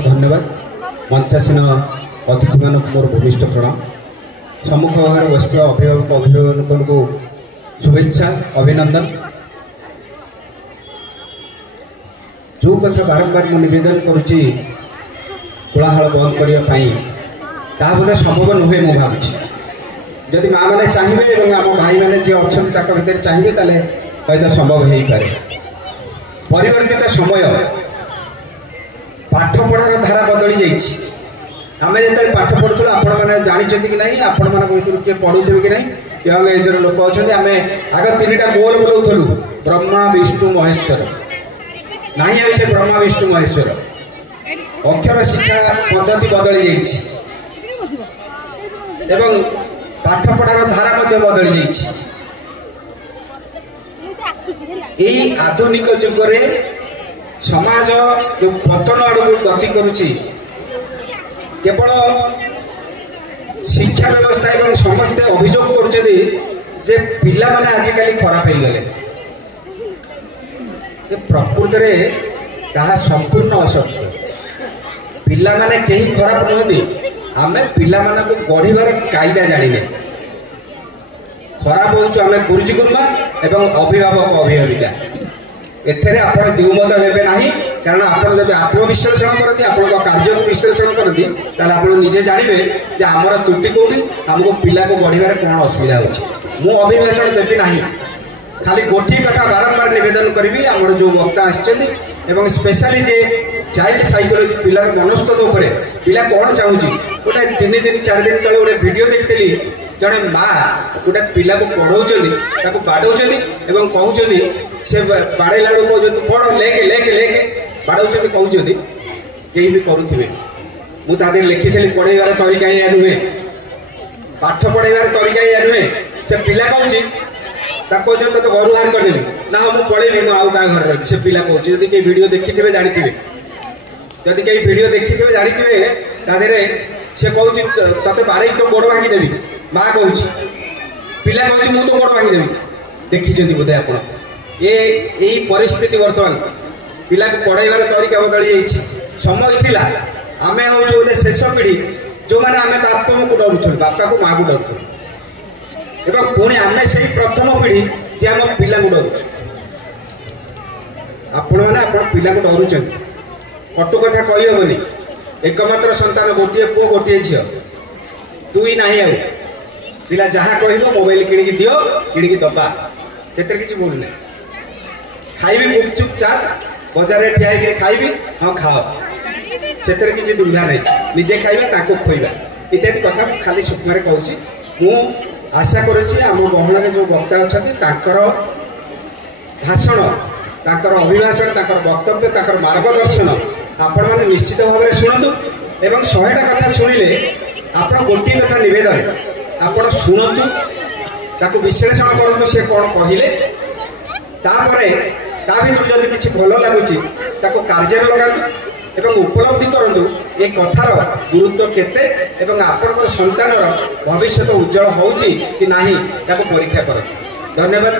को धन्यवाद मंचासीन अतिथि मान मोर भूमिष्ठ प्रणाम सम्मुख भाव बस अभिभावक अभिभावक को शुभेच्छा अभिनंदन। जो कथा बारंबार मु निवेदन करुच्ची कोलाहल बंद करने बोधे संभव नुहे मु भावुँ जदि माँ मैंने चाहिए और आम भाई मैंने जी अच्छा भितर चाहिए हयत संभव हो पारे। परिवर्तित समय पाठ पढ़ार धारा बदली जाइए। आम जो पाठ पढ़ुल आपण मैंने जानते कि नहीं आपण मान भर किए पढ़ुवे कि नहीं यंग एजर लोक अच्छा आम आग 3टा गोल बुलाऊलु ब्रह्मा विष्णु महेश्वर ना आ से ब्रह्मा विष्णु महेश्वर अक्षर शिक्षा पद्धति बदली जाइए पाठ पढ़ार धारा बदली जाइए। यही आधुनिक जुगरे समाज जो पतन आड़ गति करुच्ची केवल शिक्षा व्यवस्था एवं समस्ते अभियोग कर पिला माने आजिकल खराब हो गले प्रकृत में संपूर्ण असत्य। पिला माने कहीं खराब नुहति आम पिला को गढ़ार कायदा जाने खराब हो गुरुजी गुरुमा एवं अभिभावक अभिभाविका एथे आप द्विमत हे ना कारण आप आत्मविश्लेषण करती आप कार्य को विश्लेषण करती आप निजे जानवे कि आमर त्रुटि कौटी आमको पिला को गढ़ार कौन असुविधा हो अभिभाषण देवी ना खाली गोटे कथा बारंबार निवेदन करी आमर जो वक्ता आसछन्ति स्पेशली जे चाइल्ड साइकोलॉजी पिलार मनस्तत्व उपर पिला कौन चाहूँगी गोटे 3 दिन 4 दिन तले गोटे वीडियो देखी जड़े माँ गोटे पिला को पढ़ाऊँ बाड़ौं कहते से बाड़ेला लोग जो तू पढ़ लेके लेके लेके बाड़ौं कहते कहीं भी करुवे मुझे लिखी थी पढ़ेबार तरीका या नुहे पाठ पढ़ेबार तरीका या नुहे से पिला कहूँ कहते तो घर बाहर करदेवी ना मुझे पढ़ेबी मुझे आउ क्या घर रही से पिला कहूँ जब कहीं वीडियो देखी थे जानते जदि कहीं वीडियो देखी थे जानते से कहूँ ते बाड़े तो गोड़ भांगीदेवी माँ कहूँ पिला कहूँ मुझे तो गोड़ भांगीदेवी देखी बोधे आप ये परिस्थिति बर्तमान पिला को पढ़ाइबार तरीका बदली जाइए। समय थिला आमे हूँ बोधे शेष पीढ़ी जो मैंने आम बापा को डरुलु बापा को माँ को डरुलु पुणी आम से प्रथम पीढ़ी जे आम पिला को डरुच आपण मैंने आप पिला को डरुच कटु कथा कही हेनी एकमात्र संतान गोटे पुओ गोटे झील दुई ना आ पिला जहाँ कह मोबाइल किणिकी दियो किणिकी दबा से किसी भूल ना खाइबी गुपचुप चाट बजार में ठिया खाइबी हाँ खाओ से किसी दुविधा नहीं निजे खाइबा खोइबा इत्यादि कथा खाली सूक्ष्म कहूँ मु आशा करुच्ची आम गहन जो वक्ता अच्छा भाषण अभिभाषण वक्तव्य मार्गदर्शन आपण मैंने निश्चित भाव में शुणु एवं 100टा कथा शुणिले आप गोटे कथा नवेदन आप शुणु विश्लेषण करूँ सी कौन कहले भर जब किसी भल लगुच कार्य लगातु उपलब्धि करूँ ये कथार गुरुत्व केते एवं आपण संतान भविष्य उज्जवल होउची कि नाही परीक्षा कर। धन्यवाद।